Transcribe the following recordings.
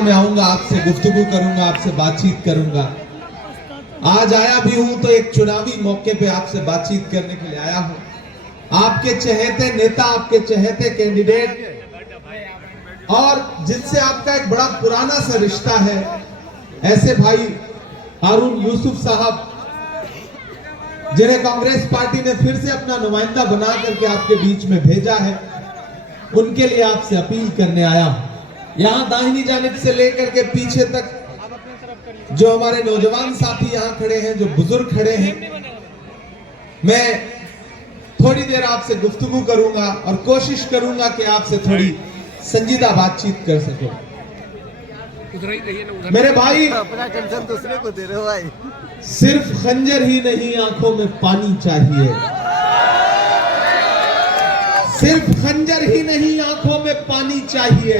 मैं आऊंगा, आपसे गुफ्तगू करूंगा, आपसे बातचीत करूंगा। आज आया भी हूं तो एक चुनावी मौके पे आपसे बातचीत करने के लिए आया हूं। आपके चहेते नेता, आपके चहेते कैंडिडेट और जिनसे आपका एक बड़ा पुराना सा रिश्ता है, ऐसे भाई हारून यूसुफ साहब, जिन्हें कांग्रेस पार्टी ने फिर से अपना नुमाइंदा बना करके आपके बीच में भेजा है, उनके लिए आपसे अपील करने आया हूं। यहां दाहिनी जानिब से लेकर के पीछे तक जो हमारे नौजवान साथी यहां खड़े हैं, जो बुजुर्ग खड़े हैं, मैं थोड़ी देर आपसे गुफ्तगू करूंगा और कोशिश करूंगा कि आपसे थोड़ी संजीदा बातचीत कर सकूं। मेरे भाई, अपना टेंशन दूसरे को दे रहे हो भाई। सिर्फ खंजर ही नहीं, आंखों में पानी चाहिए। सिर्फ खंजर ही नहीं, आंखों में पानी चाहिए।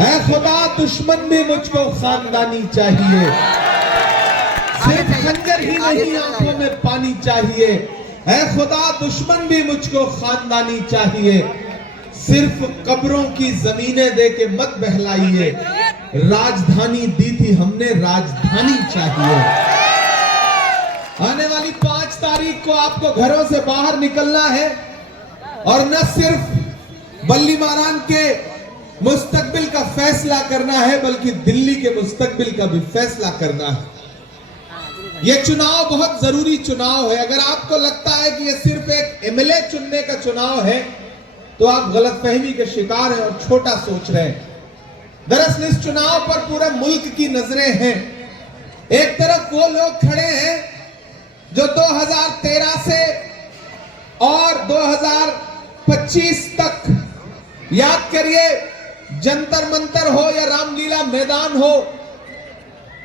ऐ खुदा, दुश्मन भी मुझको खानदानी चाहिए। सिर्फ खंजर ही नहीं, आंखों में पानी चाहिए। ऐ खुदा, दुश्मन भी मुझको खानदानी चाहिए। सिर्फ कब्रों की जमीनें दे के मत बहलाइए। राजधानी दी थी हमने, राजधानी चाहिए। आने वाली 5 तारीख को आपको घरों से बाहर निकलना है और न सिर्फ बल्ली मारान के मुस्तकबिल का फैसला करना है, बल्कि दिल्ली के मुस्तकबिल का भी फैसला करना है। यह चुनाव बहुत जरूरी चुनाव है। अगर आपको लगता है कि यह सिर्फ एक एमएलए चुनने का चुनाव है, तो आप गलतफहमी के शिकार हैं और छोटा सोच रहे हैं। दरअसल इस चुनाव पर पूरे मुल्क की नजरें हैं। एक तरफ वो लोग खड़े हैं जो 2013 से और 2025 तक, याद करिए, जंतर मंतर हो या रामलीला मैदान हो,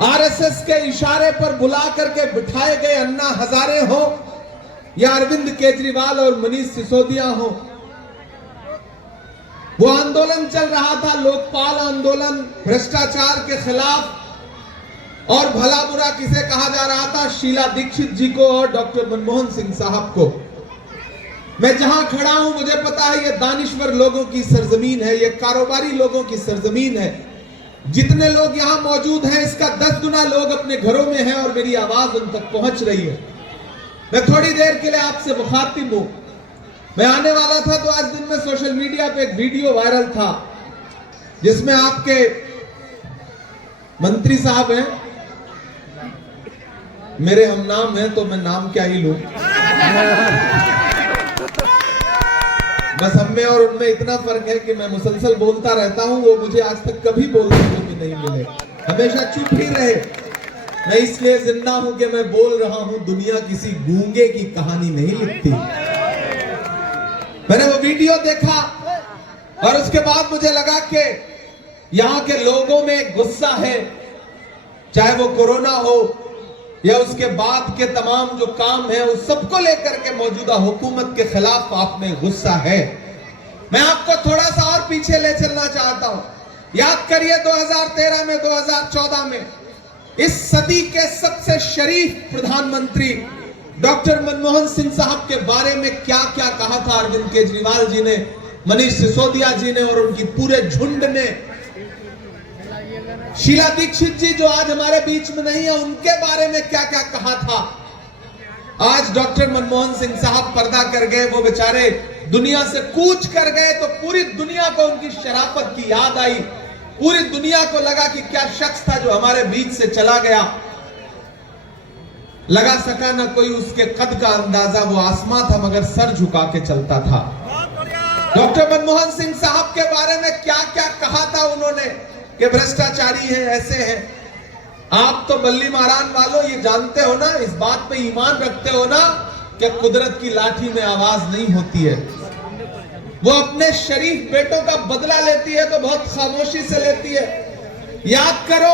आरएसएस के इशारे पर बुला करके बिठाए गए अन्ना हजारे हो या अरविंद केजरीवाल और मनीष सिसोदिया हो, वो आंदोलन चल रहा था, लोकपाल आंदोलन, भ्रष्टाचार के खिलाफ, और भला बुरा किसे कहा जा रहा था, शीला दीक्षित जी को और डॉक्टर मनमोहन सिंह साहब को। मैं जहां खड़ा हूं, मुझे पता है ये दानिश्वर लोगों की सरजमीन है, ये कारोबारी लोगों की सरजमीन है। जितने लोग यहां मौजूद हैं, इसका 10 गुना लोग अपने घरों में हैं और मेरी आवाज उन तक पहुंच रही है। मैं थोड़ी देर के लिए आपसे मुखातिब हूं। मैं आने वाला था तो आज दिन में सोशल मीडिया पे एक वीडियो वायरल था जिसमें आपके मंत्री साहब हैं, मेरे हम नाम हैं तो मैं नाम क्या ही लूं, बस हम में और उनमें इतना फर्क है कि मैं मुसलसल बोलता रहता हूं, वो मुझे आज तक कभी बोलने को भी नहीं मिले, हमेशा चुप ही रहे। मैं इसलिए जिंदा हूं कि मैं बोल रहा हूं, दुनिया किसी गूंगे की कहानी नहीं लिखती। मैंने वो वीडियो देखा और उसके बाद मुझे लगा कि यहां के लोगों में गुस्सा है, चाहे वो कोरोना हो या उसके बाद के तमाम जो काम है, उस सबको लेकर के मौजूदा हुकूमत के खिलाफ आप में गुस्सा है। मैं आपको थोड़ा सा और पीछे ले चलना चाहता हूं। याद करिए 2013 में, 2014 में इस सदी के सबसे शरीफ प्रधानमंत्री डॉक्टर मनमोहन सिंह साहब के बारे में क्या क्या कहा था अरविंद केजरीवाल जी ने, मनीष सिसोदिया जी ने और उनकी पूरे झुंड ने। शीला दीक्षित जी जो आज हमारे बीच में नहीं है, उनके बारे में क्या क्या कहा था। आज डॉक्टर मनमोहन सिंह साहब पर्दा कर गए, वो बेचारे दुनिया से कूच कर गए, तो पूरी दुनिया को उनकी शराफत की याद आई। पूरी दुनिया को लगा कि क्या शख्स था जो हमारे बीच से चला गया। लगा सका ना कोई उसके कद का अंदाजा, वो आसमां था मगर सर झुका के चलता था। डॉक्टर मनमोहन सिंह साहब के बारे में क्या क्या कहा था उन्होंने कि भ्रष्टाचारी है, ऐसे है। आप तो बल्ली मारान वालों ये जानते हो ना, इस बात पे ईमान रखते हो ना कि कुदरत की लाठी में आवाज नहीं होती है। वो अपने शरीफ बेटों का बदला लेती है तो बहुत खामोशी से लेती है। याद करो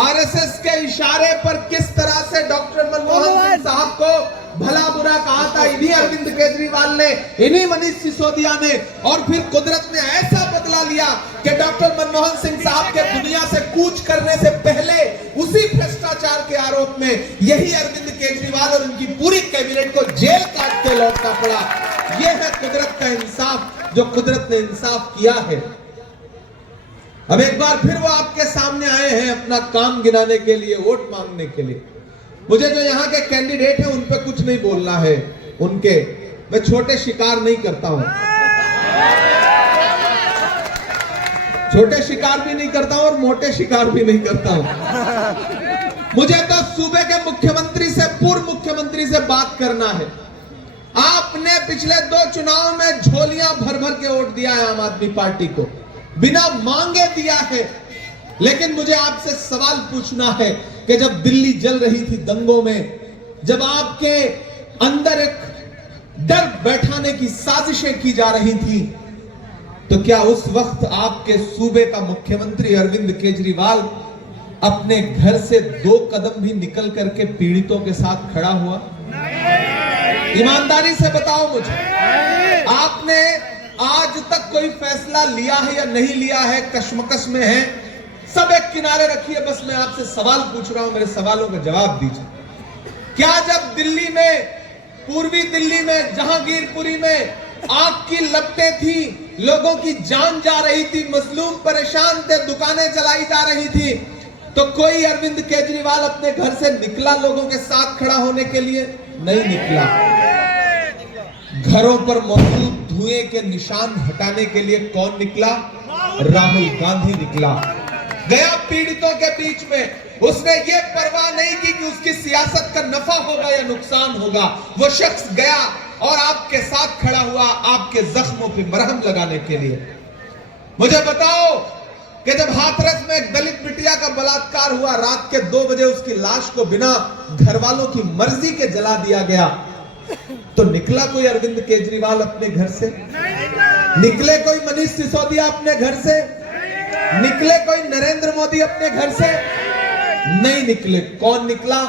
आरएसएस के इशारे पर किस तरह से डॉक्टर मनमोहन सिंह साहब को भला बुरा कहा था, इन्हीं अरविंद केजरीवाल ने, इन्हीं मनीष सिसोदिया ने, और फिर कुदरत ने ऐसा बदला लिया कि डॉक्टर मनमोहन सिंह साहब के दुनिया से कूच करने से पहले उसी भ्रष्टाचार के आरोप में यही अरविंद केजरीवाल और उनकी पूरी कैबिनेट को जेल काट के लौटना पड़ा। यह है कुदरत का इंसाफ, जो कुदरत ने इंसाफ किया है। अब एक बार फिर वो आपके सामने आए हैं अपना काम गिनाने के लिए, वोट मांगने के लिए। मुझे जो यहाँ के कैंडिडेट हैं उन पे कुछ नहीं बोलना है, उनके मैं छोटे शिकार नहीं करता हूं, छोटे शिकार भी नहीं करता हूं और मोटे शिकार भी नहीं करता हूं। मुझे तो सूबे के मुख्यमंत्री से, पूर्व मुख्यमंत्री से बात करना है। आपने पिछले 2 चुनाव में झोलियां भर भर के वोट दिया है आम आदमी पार्टी को, बिना मांगे दिया है। लेकिन मुझे आपसे सवाल पूछना है कि जब दिल्ली जल रही थी दंगों में, जब आपके अंदर एक डर बैठाने की साजिशें की जा रही थी, तो क्या उस वक्त आपके सूबे का मुख्यमंत्री अरविंद केजरीवाल अपने घर से 2 कदम भी निकल करके पीड़ितों के साथ खड़ा हुआ? ईमानदारी से बताओ मुझे, आपने आज तक कोई फैसला लिया है या नहीं लिया है? कश्मकश में है, सब एक किनारे रखिए, बस मैं आपसे सवाल पूछ रहा हूं, मेरे सवालों का जवाब दीजिए। क्या जब दिल्ली में, पूर्वी दिल्ली में, जहांगीरपुरी में आग की लपटें थी, लोगों की जान जा रही थी, मजलूम परेशान थे, दुकानें जलाई जा रही थी, तो कोई अरविंद केजरीवाल अपने घर से निकला लोगों के साथ खड़ा होने के लिए? नहीं निकला। घरों पर मौजूद धुएं के निशान हटाने के लिए कौन निकला? राहुल गांधी निकला। गया पीड़ितों के बीच में, उसने ये परवाह नहीं की कि उसकी सियासत का नफा होगा या नुकसान होगा। वो शख्स गया और आपके साथ खड़ा हुआ, आपके जख्मों पे मरहम लगाने के लिए। मुझे बताओ कि जब हाथरस में एक दलित बिटिया का बलात्कार हुआ, रात के 2 बजे उसकी लाश को बिना घर वालों की मर्जी के जला दिया गया, तो निकला कोई अरविंद केजरीवाल अपने घर से? निकले कोई मनीष सिसोदिया अपने घर से? निकले कोई नरेंद्र मोदी अपने घर से? नहीं निकले। कौन निकला?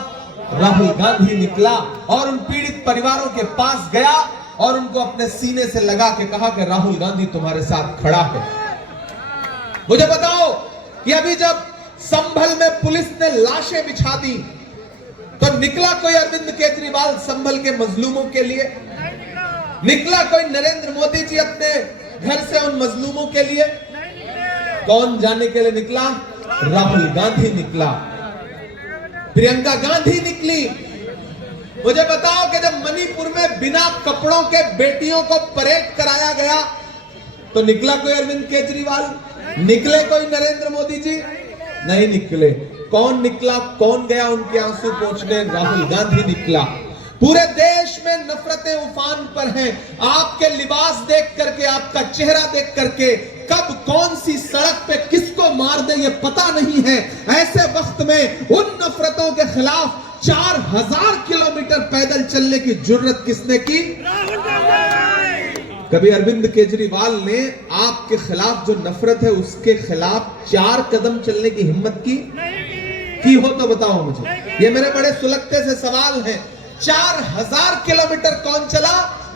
राहुल गांधी निकला और उन पीड़ित परिवारों के पास गया और उनको अपने सीने से लगा के कहा कि राहुल गांधी तुम्हारे साथ खड़ा है। मुझे बताओ कि अभी जब संभल में पुलिस ने लाशें बिछा दी, तो निकला कोई अरविंद केजरीवाल संभल के मजलूमों के लिए? निकला कोई नरेंद्र मोदी जी अपने घर से उन मजलूमों के लिए? कौन जाने के लिए निकला? राहुल गांधी निकला, प्रियंका गांधी निकली। मुझे बताओ कि जब मणिपुर में बिना कपड़ों के बेटियों को परेड कराया गया, तो निकला कोई अरविंद केजरीवाल? निकले कोई नरेंद्र मोदी जी? नहीं निकले। कौन निकला? कौन गया उनके आंसू पोंछने? राहुल गांधी निकला। पूरे देश में नफरतें उफान पर हैं। आपके लिबास देख करके, आपका चेहरा देख करके, कब कौन सी सड़क पे किसको मार दे ये पता नहीं है। ऐसे वक्त में उन नफरतों के खिलाफ 4000 किलोमीटर पैदल चलने की जुर्रत किसने की? कभी अरविंद केजरीवाल ने आपके खिलाफ जो नफरत है उसके खिलाफ 4 कदम चलने की हिम्मत की हो तो बताओ मुझे। ये मेरे बड़े सुलगते से सवाल हैं। 4000 किलोमीटर कौन चला?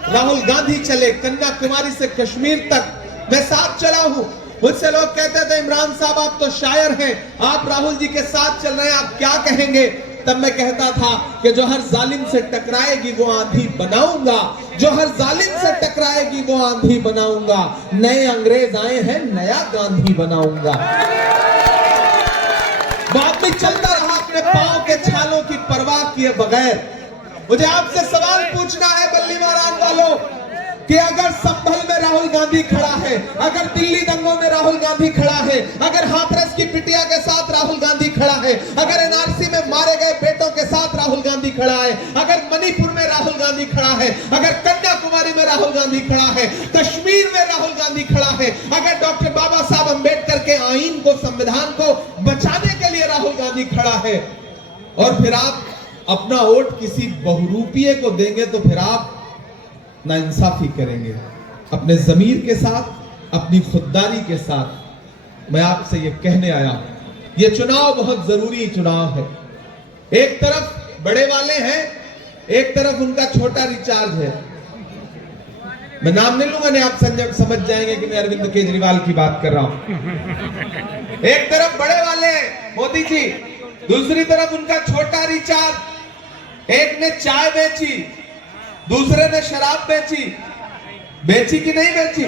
राहुल गांधी चले। कन्याकुमारी से कश्मीर तक मैं साथ चला हूं। मुझसे लोग कहते थे इमरान साहब आप तो शायर हैं, आप राहुल जी के साथ चल रहे हैं, आप क्या कहेंगे? तब मैं कहता था कि जो हर जालिम से टकराएगी वो आंधी बनाऊंगा, जो हर जालिम से टकराएगी वो आंधी बनाऊंगा। नए अंग्रेज आए हैं, नया गांधी बनाऊंगा। बात में चलता रहा अपने पांव के छालों की परवाह किए बगैर। मुझे आपसे सवाल पूछना है बल्ली मारान वालों कि अगर संभल में राहुल गांधी खड़ा है, अगर दिल्ली दंगों में राहुल गांधी खड़ा है, अगर हाथरस की बिटिया के साथ राहुल गांधी खड़ा है, अगर एनआरसी में मारे गए बेटों के साथ राहुल गांधी खड़ा है, अगर मणिपुर में राहुल गांधी खड़ा है, अगर कन्याकुमारी में राहुल गांधी खड़ा है, कश्मीर में राहुल गांधी खड़ा है, अगर डॉक्टर बाबा साहब अम्बेडकर के आईन को, संविधान को बचाने के लिए राहुल गांधी खड़ा है, और फिर आप अपना वोट किसी बहुरूपिये को देंगे, तो फिर आप नाइंसाफी करेंगे। अपने ज़मीर के साथ, अपनी खुददारी के साथ मैं आपसे ये कहने आया, ये चुनाव बहुत जरूरी चुनाव है। एक तरफ बड़े वाले हैं, एक तरफ उनका छोटा रिचार्ज है। मैं नाम नहीं लूंगा, नहीं आप समझ जाएंगे कि मैं अरविंद केजरीवाल की बात कर रहा हूं। एक तरफ बड़े वाले हैं मोदी जी, दूसरी तरफ उनका छोटा रिचार्ज। एक ने चाय बेची, दूसरे ने शराब बेची। बेची कि नहीं बेची?